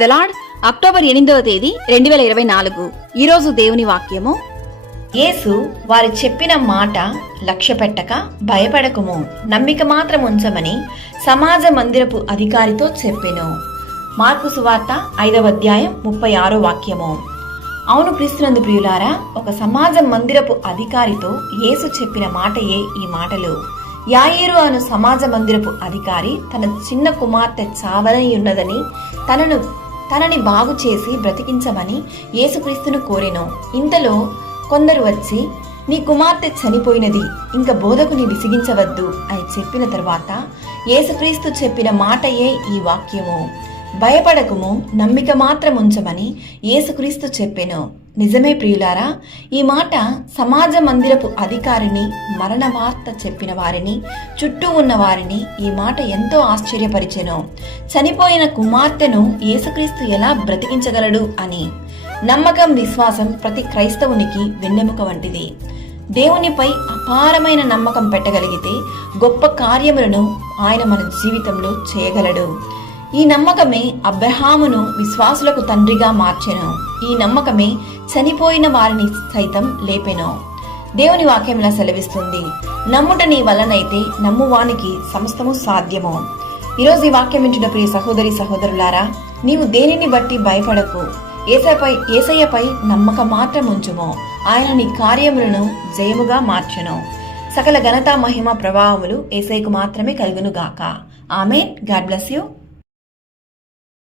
The Lord October 8వ తేదీ 2024. ఈరోజు దేవుని వాక్యము. యేసు వారు చెప్పిన మాట లక్ష్య పెట్టక భయపడకుము, నమ్మిక మాత్రం ఉంచమని సమాజ మందిరపు అధికారితో చెప్పెను. మార్కు సువార్త 5వ అధ్యాయం 36వ వాక్యము. అవును క్రీస్తునందు ప్రియులారా, ఒక సమాజ మందిరపు అధికారితో యేసు చెప్పిన మాటయే ఈ మాటలు. యాయీరు అను సమాజ మందిరపు అధికారి తన చిన్న కుమార్తె చావనయున్నదని తనని బాగు చేసి బ్రతికించమని యేసుక్రీస్తును కోరెను. ఇంతలో కొందరు వచ్చి, నీ కుమార్తె చనిపోయినది, ఇంక బోధకుని విసిగించవద్దు అని చెప్పిన తర్వాత యేసుక్రీస్తు చెప్పిన మాటయే ఈ వాక్యము. భయపడకుము, నమ్మిక మాత్రం ఉంచమని యేసుక్రీస్తు చెప్పెను. నిజమే ప్రియులారా, ఈ మాట సమాజ మందిరపు అధికారిని, మరణ వార్త చెప్పిన వారిని, చుట్టూ ఉన్న వారిని ఈ మాట ఎంతో ఆశ్చర్యపరిచెను. చనిపోయిన కుమార్తెను యేసుక్రీస్తు ఎలా బ్రతికించగలడు అని. నమ్మకం, విశ్వాసం ప్రతి క్రైస్తవునికి వెన్నెముక వంటిది. దేవునిపై అపారమైన నమ్మకం పెట్టగలిగితే గొప్ప కార్యములను ఆయన మన జీవితంలో చేయగలడు. ఈ నమ్మకమే అబ్రహామును విశ్వాసులకు తండ్రిగా మార్చెను. ఈ నమ్మకమే చనిపోయిన వారిని సైతం లేపెను. దేవుని వాక్యం ఇలా సెలవిస్తుంది, నమ్ముట నీ వలనైతే నమ్మువానికి సమస్తము సాధ్యము. ఈరోజు ఈ వాక్యం వింటున్న ప్రియ సహోదరి సహోదరులారా, నీవు దేనిని బట్టి భయపడకు, యేసయ్యపై నమ్మకం మాత్రం ఉంచుము. ఆయన నీ కార్యములను జయముగా మార్చెను. సకల ఘనత, మహిమ, ప్రభావములు యేసయ్యకు మాత్రమే కలుగును గాక. ఆమేన్. God bless you.